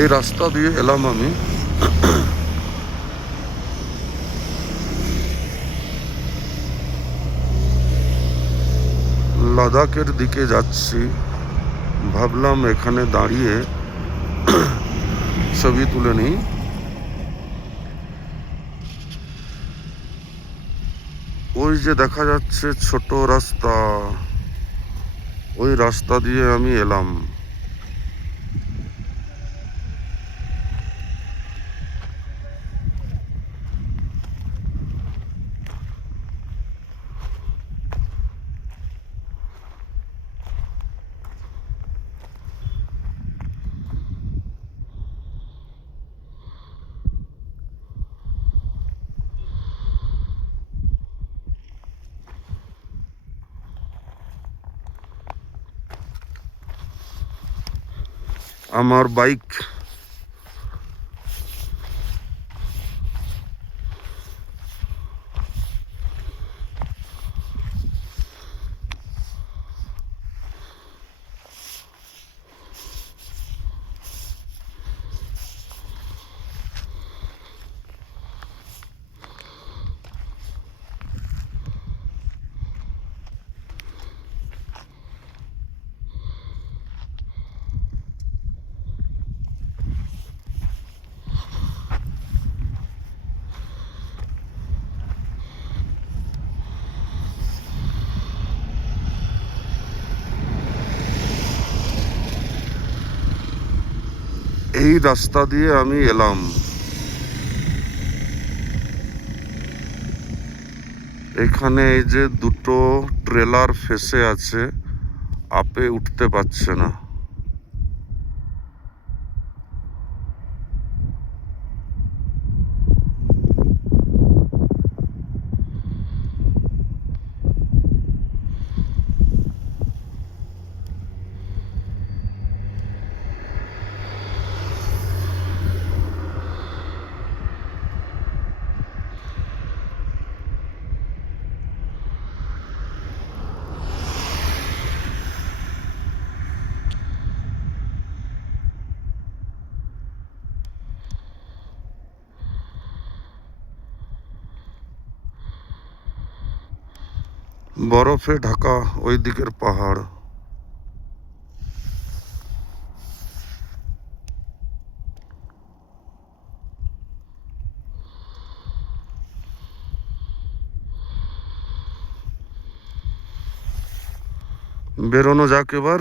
এই রাস্তা দিয়ে এলাম আমি। লাদাখের দিকে যাচ্ছি। ভাবলাম এখানে দাঁড়িয়ে ছবি তুলে নিই। ওই যে দেখা যাচ্ছে ছোট রাস্তা, ওই রাস্তা দিয়ে আমি এলাম। আমার বাইক এই রাস্তা দিয়ে আমি এলাম। এখানে এই যে দুটো ট্রেলার ফেসে আছে, আপে উঠতে পারছে না। বরফে ঢাকা ওই দিকের পাহাড়। বেরোনো যাক এবার।